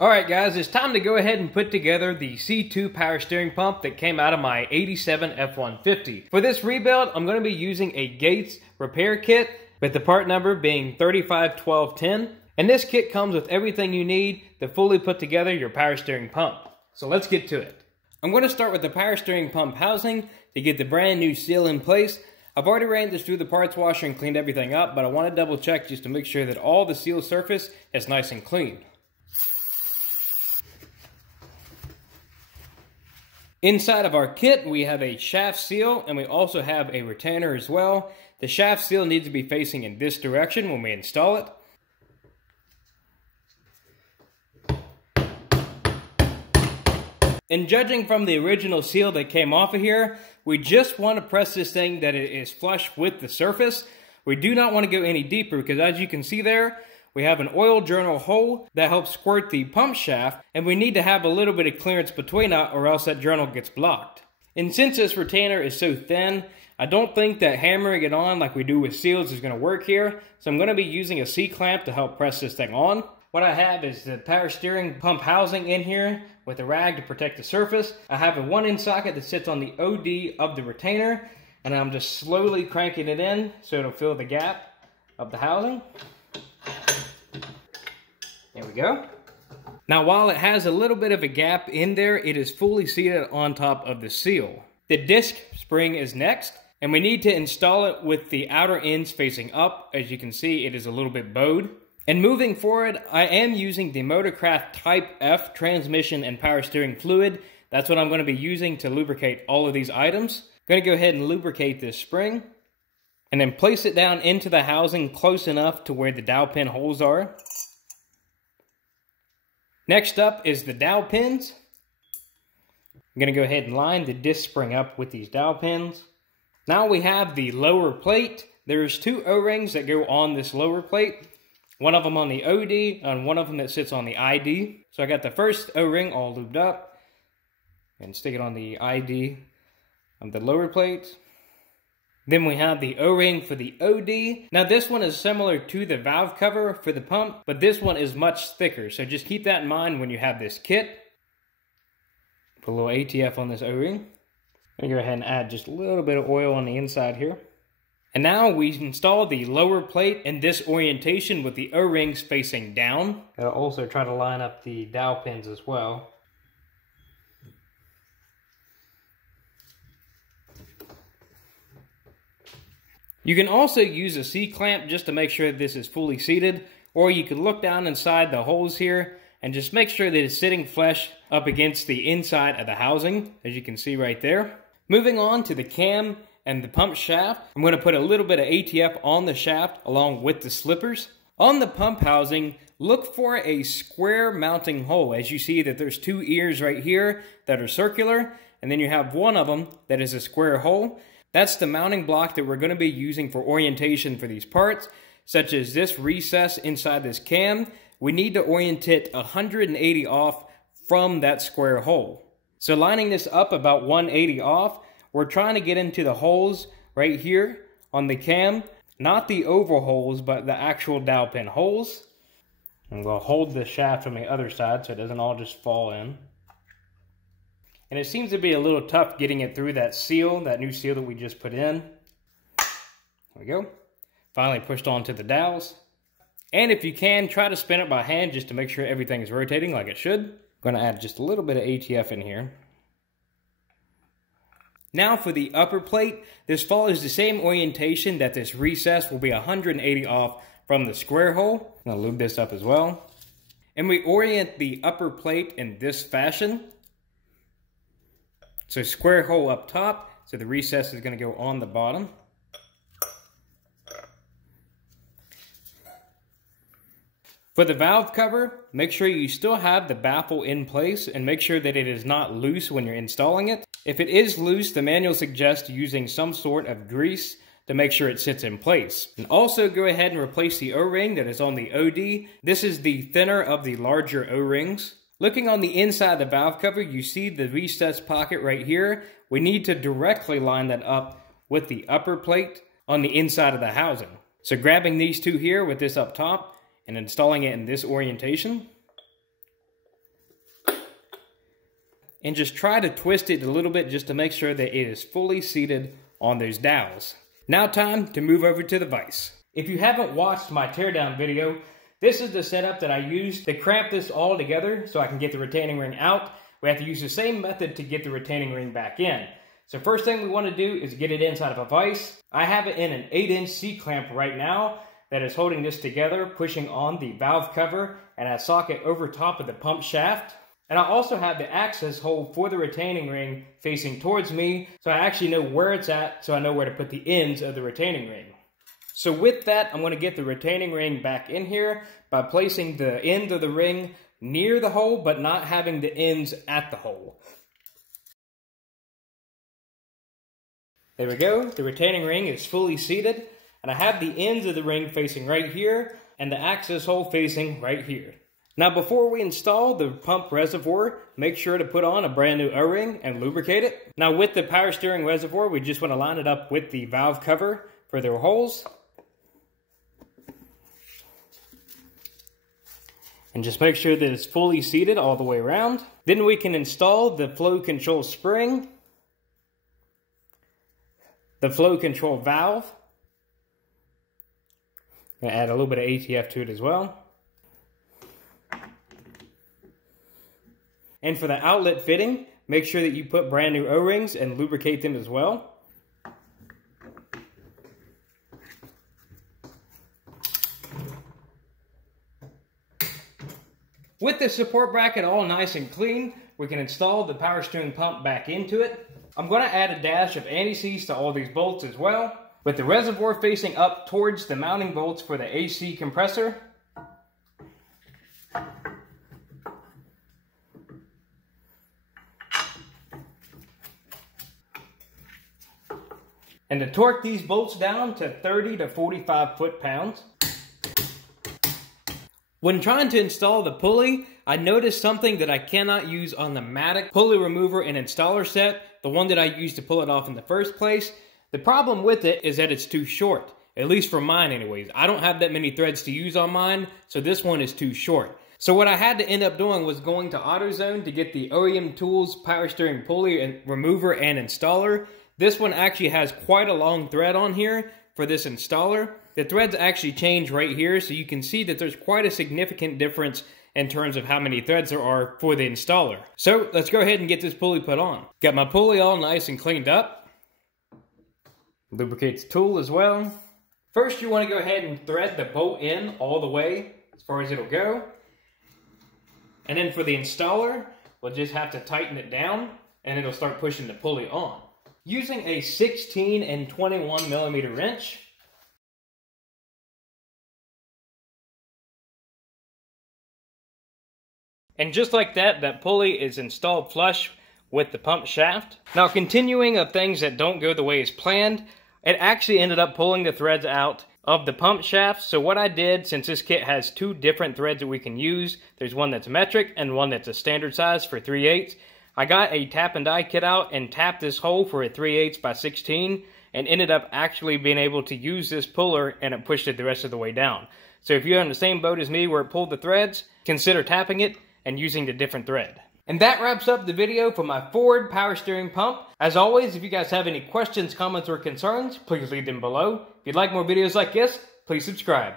Alright guys, it's time to go ahead and put together the C2 power steering pump that came out of my 87 F-150. For this rebuild, I'm going to be using a Gates repair kit with the part number being 351210. And this kit comes with everything you need to fully put together your power steering pump. So let's get to it. I'm going to start with the power steering pump housing to get the brand new seal in place. I've already ran this through the parts washer and cleaned everything up, but I want to double check just to make sure that all the seal surface is nice and clean. Inside of our kit, we have a shaft seal, and we also have a retainer as well. The shaft seal needs to be facing in this direction when we install it. And judging from the original seal that came off of here, we just want to press this thing that it is flush with the surface. We do not want to go any deeper because, as you can see there, we have an oil journal hole that helps squirt the pump shaft, and we need to have a little bit of clearance between it or else that journal gets blocked. And since this retainer is so thin, I don't think that hammering it on like we do with seals is going to work here, so I'm going to be using a C-clamp to help press this thing on. What I have is the power steering pump housing in here with a rag to protect the surface. I have a 1-inch socket that sits on the OD of the retainer, and I'm just slowly cranking it in so it'll fill the gap of the housing. There we go. Now while it has a little bit of a gap in there, it is fully seated on top of the seal. The disc spring is next, and we need to install it with the outer ends facing up. As you can see, it is a little bit bowed. And moving forward, I am using the Motorcraft Type F transmission and power steering fluid. That's what I'm going to be using to lubricate all of these items. I'm going to go ahead and lubricate this spring, and then place it down into the housing close enough to where the dowel pin holes are. Next up is the dowel pins. I'm going to go ahead and line the disc spring up with these dowel pins. Now we have the lower plate. There's 2 O-rings that go on this lower plate. One of them on the OD and one of them that sits on the ID. So I got the first O-ring all lubed up and stick it on the ID of the lower plate. Then we have the O-ring for the OD. Now this one is similar to the valve cover for the pump, but this one is much thicker. So just keep that in mind when you have this kit. Put a little ATF on this O-ring. I'm going to go ahead and add just a little bit of oil on the inside here. And now we install the lower plate in this orientation with the O-rings facing down. I'll also try to line up the dowel pins as well. You can also use a C-clamp just to make sure that this is fully seated, or you can look down inside the holes here and just make sure that it's sitting flush up against the inside of the housing, as you can see right there. Moving on to the cam and the pump shaft, I'm going to put a little bit of ATF on the shaft along with the slippers. On the pump housing, look for a square mounting hole. As you see that there's 2 ears right here that are circular, and then you have one of them that is a square hole. That's the mounting block that we're going to be using for orientation for these parts, such as this recess inside this cam. We need to orient it 180 off from that square hole. So lining this up about 180 off, we're trying to get into the holes right here on the cam, not the oval holes, but the actual dowel pin holes. I'm going to hold the shaft on the other side so it doesn't all just fall in. And it seems to be a little tough getting it through that seal, that new seal that we just put in. There we go. Finally pushed onto the dowels. And if you can, try to spin it by hand just to make sure everything is rotating like it should. I'm going to add just a little bit of ATF in here. Now for the upper plate, this follows the same orientation that this recess will be 180 off from the square hole. I'm going to lube this up as well. And we orient the upper plate in this fashion. So square hole up top, so the recess is going to go on the bottom. For the valve cover, make sure you still have the baffle in place and make sure that it is not loose when you're installing it. If it is loose, the manual suggests using some sort of grease to make sure it sits in place. And also go ahead and replace the O-ring that is on the OD. This is the thinner of the larger O-rings. Looking on the inside of the valve cover, you see the recessed pocket right here. We need to directly line that up with the upper plate on the inside of the housing. So grabbing these two here with this up top and installing it in this orientation. and just try to twist it a little bit just to make sure that it is fully seated on those dowels. Now time to move over to the vise. If you haven't watched my teardown video, this is the setup that I used to clamp this all together so I can get the retaining ring out. We have to use the same method to get the retaining ring back in. So first thing we want to do is get it inside of a vise. I have it in an 8-inch C-clamp right now that is holding this together, pushing on the valve cover and a socket over top of the pump shaft. And I also have the access hole for the retaining ring facing towards me, so I actually know where it's at, so I know where to put the ends of the retaining ring. So with that, I'm going to get the retaining ring back in here by placing the end of the ring near the hole, but not having the ends at the hole. There we go, the retaining ring is fully seated, and I have the ends of the ring facing right here, and the access hole facing right here. Now before we install the pump reservoir, make sure to put on a brand new O-ring and lubricate it. Now with the power steering reservoir, we just want to line it up with the valve cover for their holes. And just make sure that it's fully seated all the way around. Then we can install the flow control spring, the flow control valve. I'm gonna add a little bit of ATF to it as well. And for the outlet fitting, make sure that you put brand new O-rings and lubricate them as well. With the support bracket all nice and clean, we can install the power steering pump back into it. I'm going to add a dash of anti-seize to all these bolts as well, with the reservoir facing up towards the mounting bolts for the AC compressor. And to torque these bolts down to 30 to 45 foot-pounds. When trying to install the pulley, I noticed something that I cannot use on the Maddox pulley remover and installer set, the one that I used to pull it off in the first place. The problem with it is that it's too short, at least for mine anyways. I don't have that many threads to use on mine, so this one is too short. So what I had to end up doing was going to AutoZone to get the OEMTOOLS power steering pulley and remover and installer. This one actually has quite a long thread on here for this installer. The threads actually change right here, so you can see that there's quite a significant difference in terms of how many threads there are for the installer. So let's go ahead and get this pulley put on. Got my pulley all nice and cleaned up. Lubricate the tool as well. First you want to go ahead and thread the bolt in all the way as far as it'll go. And then for the installer, we'll just have to tighten it down and it'll start pushing the pulley on. Using a 16 and 21 millimeter wrench. And just like that, that pulley is installed flush with the pump shaft. Now continuing of things that don't go the way as planned, it actually ended up pulling the threads out of the pump shaft. So what I did, since this kit has two different threads that we can use, there's one that's metric and one that's a standard size for 3/8. I got a tap and die kit out and tapped this hole for a 3/8 by 16 and ended up actually being able to use this puller and it pushed it the rest of the way down. So if you're in the same boat as me where it pulled the threads, consider tapping it and using the different thread. And that wraps up the video for my Ford power steering pump. As always, if you guys have any questions, comments, or concerns, please leave them below. If you'd like more videos like this, please subscribe.